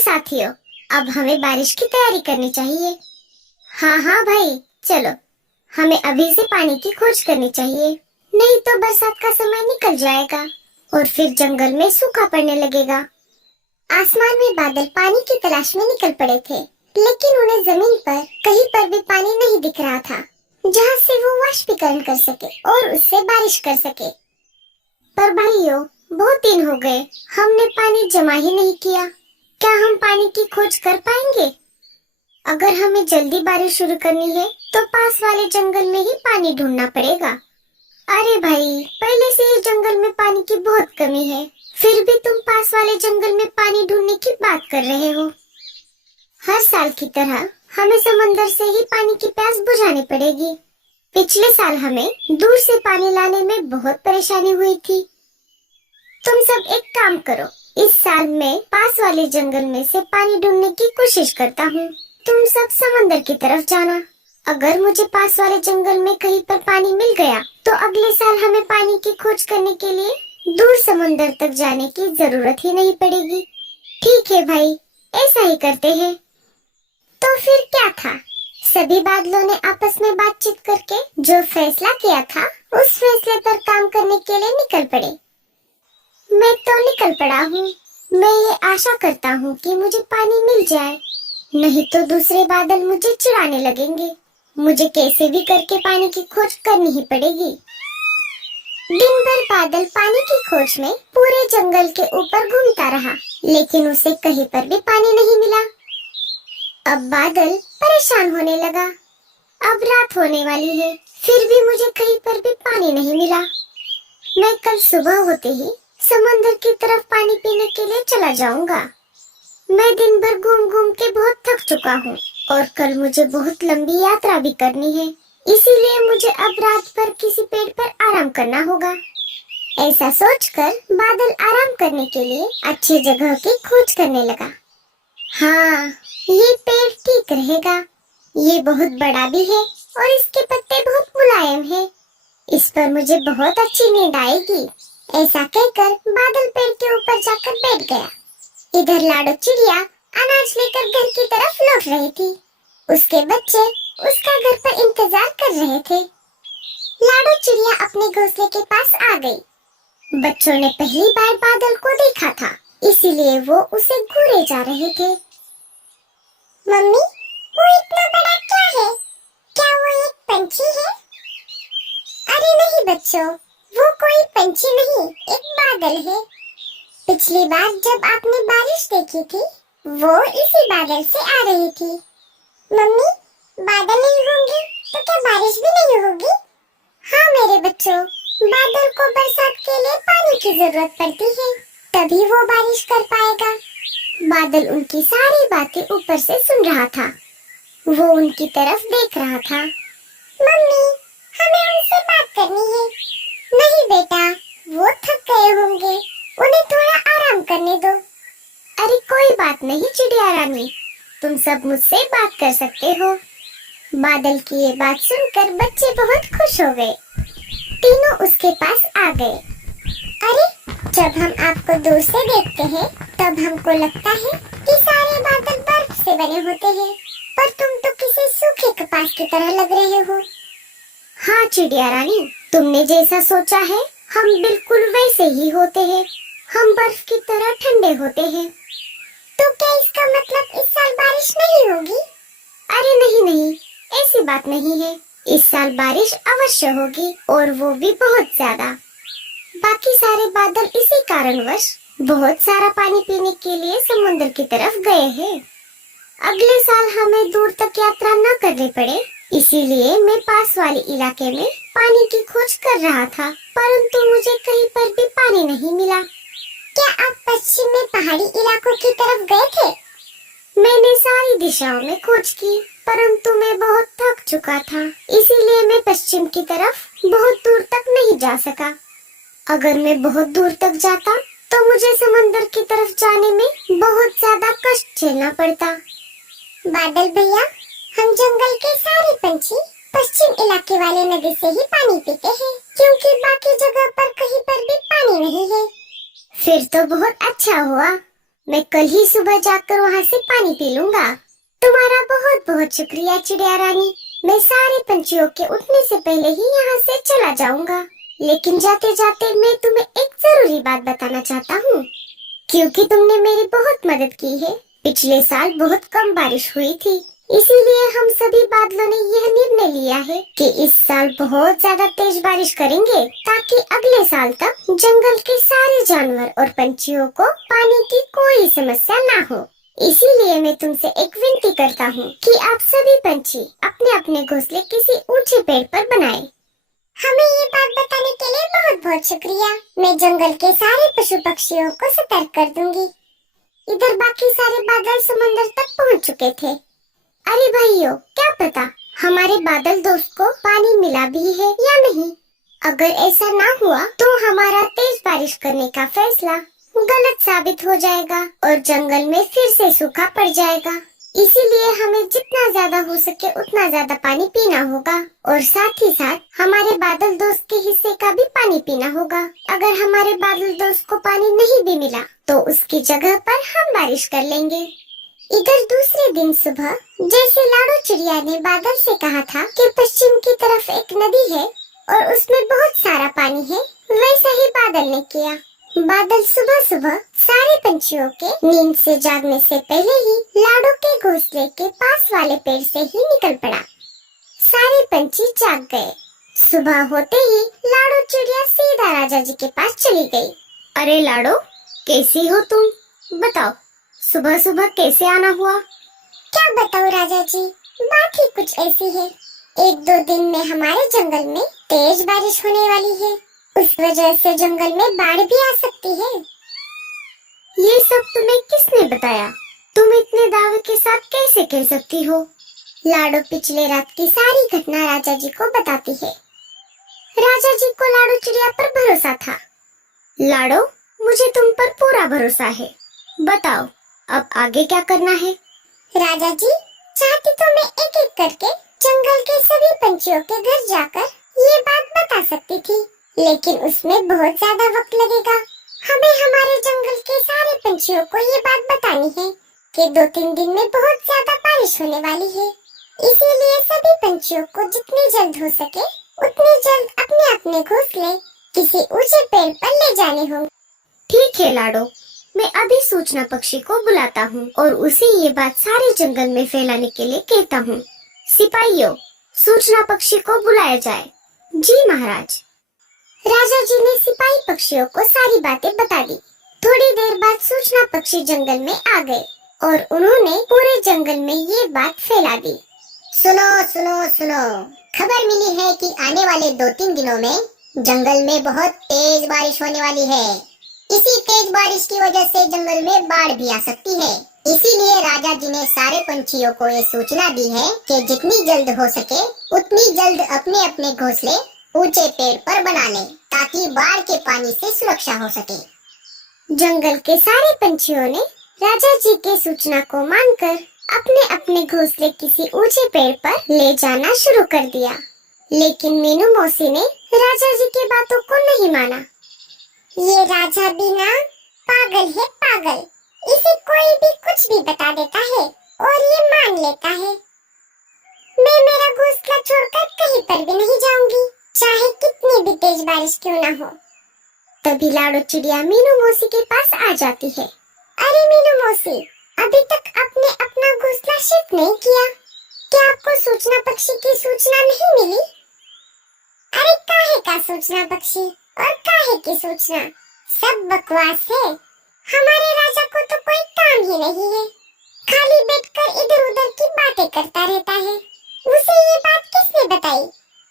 साथियों, अब हमें बारिश की तैयारी करनी चाहिए। हाँ हाँ भाई, चलो हमें अभी से पानी की खोज करनी चाहिए, नहीं तो बरसात का समय निकल जाएगा और फिर जंगल में सूखा पड़ने लगेगा। आसमान में बादल पानी की तलाश में निकल पड़े थे, लेकिन उन्हें जमीन पर कहीं पर भी पानी नहीं दिख रहा था, जहाँ से वो वाष्पीकरण कर सके और उससे बारिश कर सके। पर भाइयों, बहुत दिन हो गए, हमने पानी जमा ही नहीं किया। क्या हम पानी की खोज कर पाएंगे? अगर हमें जल्दी बारिश शुरू करनी है, तो पास वाले जंगल में ही पानी ढूंढना पड़ेगा। अरे भाई, पहले से ही जंगल में पानी की बहुत कमी है, फिर भी तुम पास वाले जंगल में पानी ढूंढने की बात कर रहे हो। हर साल की तरह हमें समंदर से ही पानी की प्यास बुझानी पड़ेगी। पिछले साल हमें दूर से पानी लाने में बहुत परेशानी हुई थी। तुम सब एक काम करो, इस साल मैं पास वाले जंगल में से पानी ढूंढने की कोशिश करता हूँ। तुम सब समंदर की तरफ जाना। अगर मुझे पास वाले जंगल में कहीं पर पानी मिल गया, तो अगले साल हमें पानी की खोज करने के लिए दूर समंदर तक जाने की जरूरत ही नहीं पड़ेगी। ठीक है भाई, ऐसा ही करते हैं। तो फिर क्या था, सभी बादलों ने आपस में बातचीत करके जो फैसला किया था, उस फैसले पर काम करने के लिए निकल पड़े। मैं तो निकल पड़ा हूँ। मैं ये आशा करता हूँ कि मुझे पानी मिल जाए, नहीं तो दूसरे बादल मुझे चिढ़ाने लगेंगे। मुझे कैसे भी करके पानी की खोज करनी ही पड़ेगी। दिन भर बादल पानी की खोज में पूरे जंगल के ऊपर घूमता रहा, लेकिन उसे कहीं पर भी पानी नहीं मिला। अब बादल परेशान होने लगा। अब रात होने वाली है, फिर भी मुझे कहीं पर भी पानी नहीं मिला। मैं कल सुबह होते ही समंदर की तरफ पानी पीने के लिए चला जाऊंगा। मैं दिन भर घूम घूम के बहुत थक चुका हूँ और कल मुझे बहुत लंबी यात्रा भी करनी है, इसीलिए मुझे अब रात भर किसी पेड़ पर आराम करना होगा। ऐसा सोचकर बादल आराम करने के लिए अच्छी जगह की खोज करने लगा। हाँ, ये पेड़ ठीक रहेगा। ये बहुत बड़ा भी है और इसके पत्ते बहुत मुलायम है। इस पर मुझे बहुत अच्छी नींद आएगी। ऐसा कहकर बादल पेड़ के ऊपर जाकर बैठ गया। इधर लाडो चिड़िया अनाज लेकर घर की तरफ लौट रही थी। उसके बच्चे उसका घर पर इंतजार कर रहे थे। लाडो चिड़िया अपने घोंसले के पास आ गई। बच्चों ने पहली बार बादल को देखा था, इसीलिए वो उसे घूरे जा रहे थे। मम्मी, वो इतना बड़ा क्या है? क्या वो एक पंछी है? अरे नहीं बच्चों, वो कोई पंछी नहीं, एक बादल है। पिछली बार जब आपने बारिश देखी थी, वो इसी बादल से आ रही थी। मम्मी, बादल नहीं होंगे तो क्या बारिश भी नहीं होगी? हाँ मेरे बच्चों, बादल को बरसात के लिए पानी की जरूरत पड़ती है, तभी वो बारिश कर पाएगा। बादल उनकी सारी बातें ऊपर से सुन रहा था। वो उनकी तरफ देख रहा था। मम्मी, हमें उनसे बात करनी है। नहीं बेटा, वो थक गए होंगे, उन्हें थोड़ा आराम करने दो। अरे कोई बात नहीं चिड़िया रानी, तुम सब मुझसे बात कर सकते हो। बादल की ये बात सुनकर बच्चे बहुत खुश हो गए। तीनों उसके पास आ गए। अरे, जब हम आपको दूर से देखते हैं, तब हमको लगता है कि सारे बादल बर्फ से बने होते हैं, पर तुम तो किसी सूखे कपास की तरह लग रहे हो। हाँ चिड़िया रानी, तुमने जैसा सोचा है, हम बिल्कुल वैसे ही होते हैं। हम बर्फ की तरह ठंडे होते हैं। तो क्या इसका मतलब इस साल बारिश नहीं होगी? अरे नहीं नहीं, ऐसी बात नहीं है। इस साल बारिश अवश्य होगी और वो भी बहुत ज्यादा। बाकी सारे बादल इसी कारणवश बहुत सारा पानी पीने के लिए समुद्र की तरफ गए हैं। अगले साल हमें दूर तक यात्रा न करनी पड़े, इसीलिए मैं पास वाले इलाके में पानी की खोज कर रहा था, परंतु मुझे कहीं पर भी पानी नहीं मिला। क्या आप पश्चिम में पहाड़ी इलाकों की तरफ गए थे? मैंने सारी दिशाओं में खोज की, परंतु मैं बहुत थक चुका था, इसीलिए मैं पश्चिम की तरफ बहुत दूर तक नहीं जा सका। अगर मैं बहुत दूर तक जाता, तो मुझे समंदर की तरफ जाने में बहुत ज्यादा कष्ट झेलना पड़ता। बादल भैया, हम जंगल के सारे पंछी पश्चिम इलाके वाले नदी से ही पानी पीते हैं, क्योंकि बाकी जगह पर कहीं पर भी पानी नहीं है। फिर तो बहुत अच्छा हुआ। मैं कल ही सुबह जाकर वहाँ से पानी पी लूंगा। तुम्हारा बहुत बहुत शुक्रिया चिड़िया रानी। मैं सारे पंछियों के उठने से पहले ही यहाँ से चला जाऊंगा। लेकिन जाते जाते मैं तुम्हें एक जरूरी बात बताना चाहता हूँ, क्योंकि तुमने मेरी बहुत मदद की है। पिछले साल बहुत कम बारिश हुई थी, इसीलिए हम सभी बादलों ने यह निर्णय लिया है कि इस साल बहुत ज्यादा तेज बारिश करेंगे, ताकि अगले साल तक जंगल के सारे जानवर और पंछियों को पानी की कोई समस्या ना हो। इसीलिए मैं तुमसे एक विनती करता हूँ कि आप सभी पंछी अपने अपने घोंसले किसी ऊंचे पेड़ पर बनाएं। हमें ये बात बताने के लिए बहुत बहुत शुक्रिया। मैं जंगल के सारे पशु पक्षियों को सतर्क कर दूंगी। इधर बाकी सारे बादल समंदर तक पहुँच चुके थे। अरे भाइयों, क्या पता हमारे बादल दोस्त को पानी मिला भी है या नहीं। अगर ऐसा ना हुआ तो हमारा तेज बारिश करने का फैसला गलत साबित हो जाएगा और जंगल में फिर से सूखा पड़ जाएगा। इसीलिए हमें जितना ज्यादा हो सके उतना ज्यादा पानी पीना होगा और साथ ही साथ हमारे बादल दोस्त के हिस्से का भी पानी पीना होगा। अगर हमारे बादल दोस्त को पानी नहीं भी मिला तो उसकी जगह पर हम बारिश कर लेंगे। इधर दूसरे दिन सुबह जैसे लाडो चिड़िया ने बादल से कहा था कि पश्चिम की तरफ एक नदी है और उसमें बहुत सारा पानी है, वैसा ही बादल ने किया। बादल सुबह सुबह सारे पंछियों के नींद से जागने से पहले ही लाडो के घोंसले के पास वाले पेड़ से ही निकल पड़ा। सारे पंछी जाग गए। सुबह होते ही लाडो चिड़िया सीधा राजा जी के पास चली गई। अरे लाडो, कैसी हो तुम? बताओ, सुबह सुबह कैसे आना हुआ? क्या बताऊं राजा जी, बात ही कुछ ऐसी है। 1-2 दिन में हमारे जंगल में तेज बारिश होने वाली है। उस वजह से जंगल में बाढ़ भी आ सकती है। ये सब तुम्हें किसने बताया? तुम इतने दावे के साथ कैसे कह सकती हो? लाडो पिछले रात की सारी घटना राजा जी को बताती है। राजा जी को लाडो चिड़िया पर भरोसा था। लाडो, मुझे तुम पर पूरा भरोसा है। बताओ, अब आगे क्या करना है? राजा जी, चाहती तो मैं एक एक करके जंगल के सभी पंछियों के घर जाकर ये बात बता सकती थी, लेकिन उसमें बहुत ज्यादा वक्त लगेगा। हमें हमारे जंगल के सारे पंछियों को ये बात बतानी है कि 2-3 दिन में बहुत ज्यादा बारिश होने वाली है। इसीलिए सभी पंछियों को जितनी जल्द हो सके उतनी जल्द अपने अपने घोंसले किसी ऊंचे पेड़ पर ले जाने होंगे। ठीक है लाडो, मैं अभी सूचना पक्षी को बुलाता हूँ और उसे ये बात सारे जंगल में फैलाने के लिए कहता हूँ। सिपाहियों, सूचना पक्षी को बुलाया जाए। जी महाराज। राजा जी ने सिपाही पक्षियों को सारी बातें बता दी। थोड़ी देर बाद सूचना पक्षी जंगल में आ गए और उन्होंने पूरे जंगल में ये बात फैला दी। सुनो सुनो सुनो, खबर मिली है कि आने वाले 2-3 दिनों में जंगल में बहुत तेज बारिश होने वाली है। इसी तेज बारिश की वजह से जंगल में बाढ़ भी आ सकती है। इसीलिए राजा जी ने सारे पंछियों को ये सूचना दी है कि जितनी जल्द हो सके उतनी जल्द अपने अपने घोंसले ऊंचे पेड़ पर बना लें, ताकि बाढ़ के पानी से सुरक्षा हो सके। जंगल के सारे पंछियों ने राजा जी के सूचना को मानकर अपने अपने घोंसले किसी ऊंचे पेड़ पर ले जाना शुरू कर दिया। लेकिन मीनू मौसी ने राजा जी की बातों को नहीं माना। ये राजा भी ना पागल है, पागल। इसे कोई भी कुछ भी बता देता है और ये मान लेता है। मैं मेरा घोंसला छोड़कर कहीं पर भी नहीं जाऊंगी, चाहे कितनी भी तेज बारिश क्यों ना हो। तभी लाडो चिड़िया मीनू मौसी के पास आ जाती है। अरे मीनू मौसी, अभी तक आपने अपना घोंसला शिफ्ट नहीं किया, क्या आपको सूचना पक्षी की सूचना नहीं मिली? अरे काहे का सूचना पक्षी और काहे की सूचना, सब बकवास है। हमारे राजा को तो कोई काम ही नहीं है, खाली बैठकर इधर उधर की बातें करता रहता है। उसे ये बात किसने बताई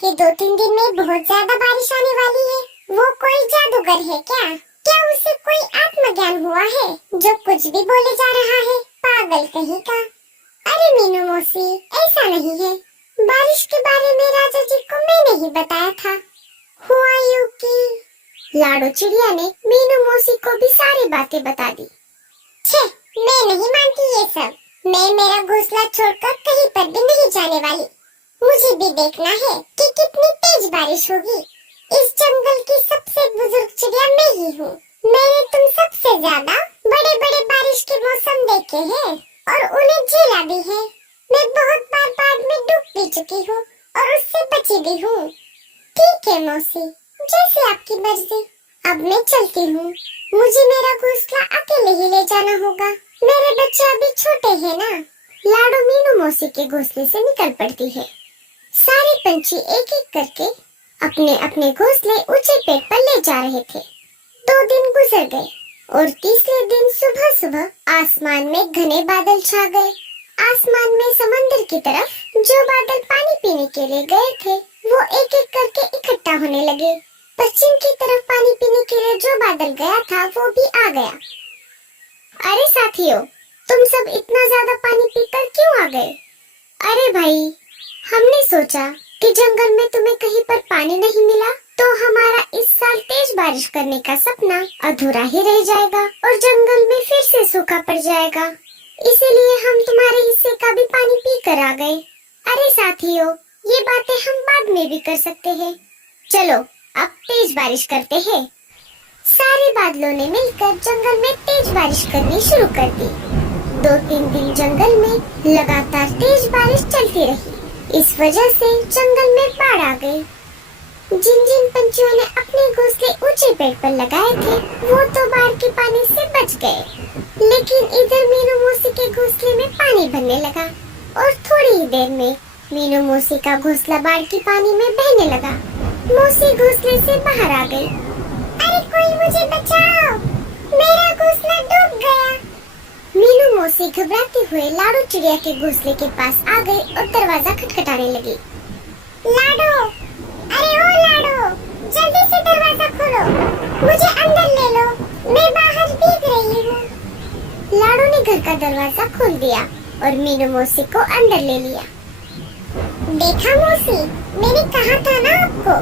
कि 2-3 दिन में बहुत ज्यादा बारिश आने वाली है? वो कोई जादूगर है क्या? क्या उसे कोई आत्मज्ञान हुआ है जो कुछ भी बोले जा रहा है? पागल कहीं का। अरे मीनू मौसी, ऐसा नहीं है। बारिश के बारे में राजा जी को मैंने ही बताया था। हुआ यूं कि लाडो चिड़िया ने मीनू मौसी को भी सारी बातें बता दी। छे, मैं नहीं मानती ये सब। मैं मेरा घोंसला छोड़कर कहीं पर भी नहीं जाने वाली। मुझे भी देखना है कि कितनी तेज बारिश होगी। इस जंगल की सबसे बुजुर्ग चिड़िया मैं ही हूँ। मैंने तुम सबसे ज्यादा बड़े बड़े बारिश के मौसम देखे हैं और उन्हें झेला भी है। मैं बहुत बार बाढ़ में डूब भी चुकी हूँ और उससे बची भी हूँ। ठीक है मौसी, जैसे आपकी मर्जी। अब मैं चलती हूँ। मुझे मेरा घोंसला अकेले ही ले जाना होगा। मेरे बच्चे अभी छोटे हैं ना। लाडो मीनू मौसी के घोंसले से निकल पड़ती है। सारे पंछी एक एक करके अपने अपने घोंसले ऊंचे पेड़ पर ले जा रहे थे। 2 दिन गुजर गए और तीसरे दिन सुबह सुबह आसमान में घने बादल छा गए। आसमान में समंदर की तरफ जो बादल पानी पीने के लिए गए थे वो एक एक करके इकट्ठा होने लगे। पश्चिम की तरफ पानी पीने के लिए जो बादल गया था वो भी आ गया। अरे साथियों, तुम सब इतना ज्यादा पानी पीकर क्यों आ गए? अरे भाई, हमने सोचा कि जंगल में तुम्हें कहीं पर पानी नहीं मिला तो हमारा इस साल तेज बारिश करने का सपना अधूरा ही रह जाएगा और जंगल में फिर से सूखा पड़ जाएगा। इसीलिए हम तुम्हारे हिस्से का भी पानी पी कर आ गए। अरे साथियों, ये बातें हम बाद में भी कर सकते हैं। चलो अब तेज बारिश करते हैं। सारे बादलों ने मिलकर जंगल में तेज बारिश करनी शुरू कर दी। 2-3 दिन जंगल में लगातार तेज बारिश चलती रही। इस वजह से जंगल में बाढ़ आ गई। जिन जिन पंछियों ने अपने घोंसले ऊंचे पेड़ पर लगाए थे वो तो बाढ़ के पानी से बच गए, लेकिन इधर मीनू मौसी के घोंसले में पानी भरने लगा और थोड़ी ही देर में मीनू मौसी का घोंसला बाढ़ के पानी में बहने लगा। मौसी घोंसले से बाहर आ गई। अरे कोई मुझे बचाओ, मेरा घोंसला डूब गया। मीनू मौसी घबराते हुए लाडो चिड़िया के घोंसले के पास आ गई और दरवाजा खटखटाने लगी। लाडो, अरे ओ लाडो, जल्दी से दरवाजा खोलो, मुझे अंदर ले लो, मैं बाहर भीग रही हूँ। लाडो ने घर का दरवाजा खोल दिया और मीनू मौसी को अंदर ले लिया। देखा मौसी, मैंने कहा था ना आपको,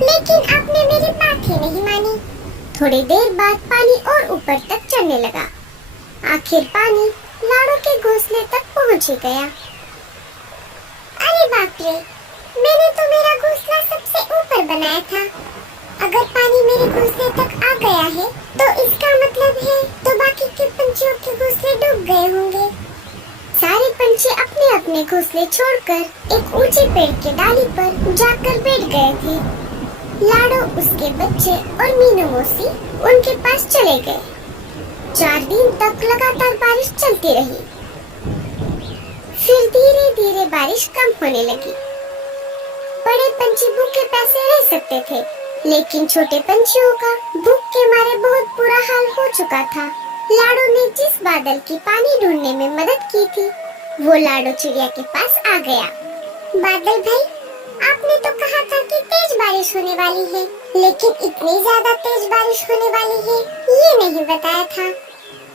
लेकिन आपने मेरी बात ही नहीं मानी। थोड़ी देर बाद पानी और ऊपर तक चढ़ने लगा। आखिर पानी लाडो के घोंसले तक पहुंच ही गया। अरे बाप रे, मैंने तो मेरा घोंसला सबसे ऊपर बनाया था। अगर पानी मेरे घोंसले तक आ गया है तो इसका मतलब है तो बाकी के पंछियों के घोंसले डूब गए होंगे। सारे पंछी अपने अपने घोंसले छोड़कर एक ऊंचे पेड़ के डाली पर जाकर बैठ गए थे। लाडो, उसके बच्चे और मीनू मौसी उनके पास चले गए। 4 दिन तक लगातार बारिश चलती रही। फिर धीरे धीरे बारिश कम होने लगी। बड़े पंछी भूखे प्यासे रह सकते थे, लेकिन छोटे पंछियों का भूख के मारे बहुत बुरा हाल हो चुका था। लाडो ने जिस बादल की पानी ढूंढने में मदद की थी वो लाडो चिड़िया के पास आ गया। बादल भाई, आपने तो कहा था कि तेज बारिश होने वाली है, लेकिन इतनी ज्यादा तेज बारिश होने वाली है ये नहीं बताया था।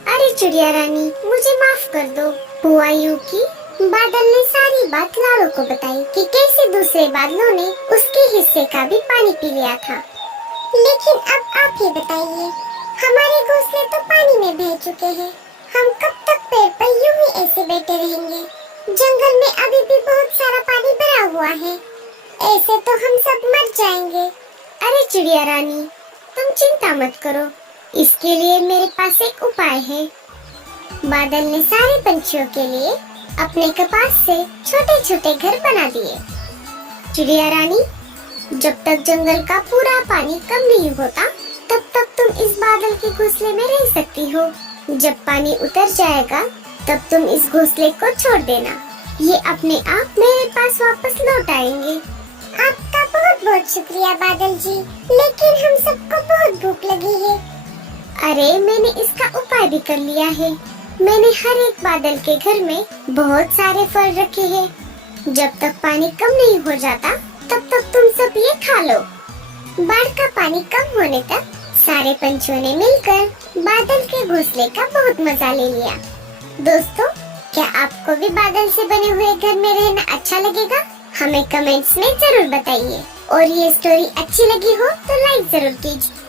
अरे चिड़िया रानी, मुझे माफ कर दो। हुआ यूं कि बादल ने सारी बात लाडो को बताई कि कैसे दूसरे बादलों ने उसके हिस्से का भी पानी पी लिया था। लेकिन अब आप ही बताइए, हमारे घोंसले तो पानी में बह चुके हैं। हम कब तक पेड़ पर यूं ही ऐसे बैठे रहेंगे? जंगल में अभी भी बहुत सारा पानी भरा हुआ है, ऐसे तो हम सब मर जाएंगे। अरे चिड़िया रानी, तुम चिंता मत करो, इसके लिए मेरे पास एक उपाय है। बादल ने सारे पंछियों के लिए अपने कपास से छोटे छोटे घर बना दिए। चिड़िया रानी, जब तक जंगल का पूरा पानी कम नहीं होता तब तक तुम इस बादल के घोंसले में रह सकती हो। जब पानी उतर जाएगा तब तुम इस घोंसले को छोड़ देना, ये अपने आप मेरे पास वापस लौट आएंगे। आपका बहुत बहुत शुक्रिया बादल जी, लेकिन हम सबको बहुत भूख लगी है। अरे मैंने इसका उपाय भी कर लिया है। मैंने हर एक बादल के घर में बहुत सारे फल रखे हैं। जब तक पानी कम नहीं हो जाता तब तक तुम सब ये खा लो। बाढ़ का पानी कम होने तक सारे पंछियों ने मिलकर बादल के घोंसले का बहुत मजा ले लिया। दोस्तों, क्या आपको भी बादल से बने हुए घर में रहना अच्छा लगेगा? हमें कमेंट्स में जरूर बताइए और ये स्टोरी अच्छी लगी हो तो लाइक जरूर कीजिए।